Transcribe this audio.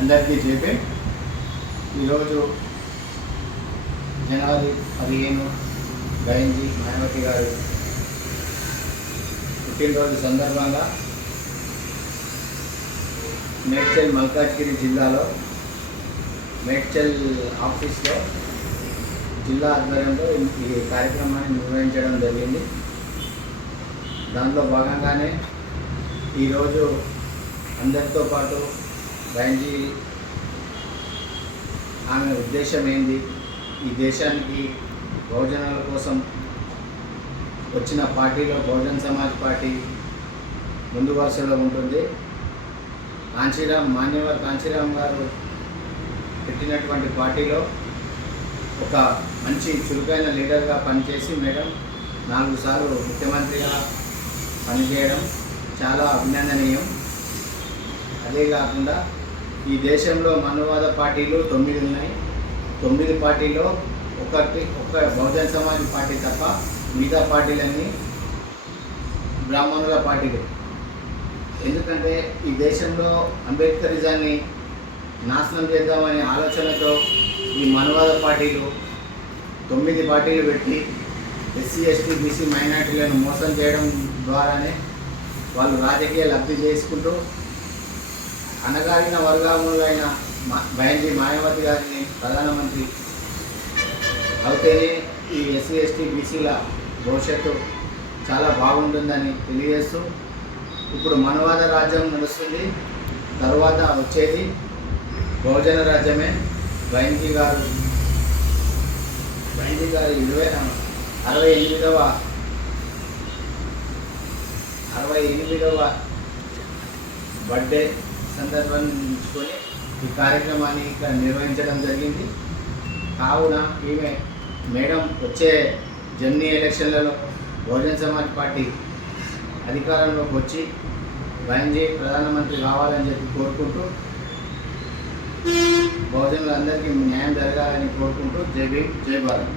అందరికీ చెప్పి ఈరోజు జనవరి 15 గయంజీ మాయావతి గారు పుట్టినరోజు సందర్భంగా మేడ్చల్ మల్కాజ్గిరి జిల్లాలో మేడ్చల్ ఆఫీస్లో జిల్లా ఆధ్వర్యంలో ఈ కార్యక్రమాన్ని నిర్వహించడం జరిగింది. దాంట్లో భాగంగానే ఈరోజు అందరితో పాటు గయంజీ ఆమె ఉద్దేశం ఏంది, ఈ దేశానికి బహుజనుల కోసం వచ్చిన పార్టీలో బహుజన్ సమాజ్ పార్టీ ముందు వరుసలో ఉంటుంది. మాన్యవర్ కాంచీరామ్ గారు పెట్టినటువంటి పార్టీలో ఒక మంచి చురుకైన లీడర్గా పనిచేసి మేడం 4 సార్లు ముఖ్యమంత్రిగా పనిచేయడం చాలా అభినందనీయం. అదే కాకుండా ఈ దేశంలో మనువాద పార్టీలు 9 ఉన్నాయి. 9 పార్టీలో ఒక్క బహుజన్ సమాజ్ పార్టీ తప్ప మిగతా పార్టీలన్నీ బ్రాహ్మణుల పార్టీలు. ఎందుకంటే ఈ దేశంలో అంబేద్కరిజాన్ని నాశనం చేద్దామనే ఆలోచనతో ఈ మనువాద పార్టీలు 9 పార్టీలు పెట్టి ఎస్సీ ఎస్టీ బీసీ మైనార్టీలను మోసం చేయడం ద్వారానే వాళ్ళు రాజకీయ లబ్ధి చేసుకుంటూ అణగారిన వర్గములైన గయంజీ మాయావతి గారిని ప్రధానమంత్రి అవుతేనే ఈ ఎస్సీ ఎస్టీ బీసీల భవిష్యత్తు చాలా బాగుంటుందని తెలియజేస్తూ ఇప్పుడు మనవాద రాజ్యం నడుస్తుంది. తర్వాత వచ్చేది బహుజన రాజ్యమే. గయంజీ గారు 68వ బర్త్డే సందర్భాన్ని ఉంచుకొని ఈ కార్యక్రమాన్ని ఇక్కడ నిర్వహించడం జరిగింది. కావున ఈమె మేడం వచ్చే జమ్నీ ఎలక్షన్లలో బహుజన్ సమాజ్ పార్టీ అధికారంలోకి వచ్చి గయంజీ ప్రధానమంత్రి కావాలని చెప్పి కోరుకుంటూ బహుజనులందరికీ న్యాయం జరగాలని కోరుకుంటూ జై భీమ్ జై భారత్.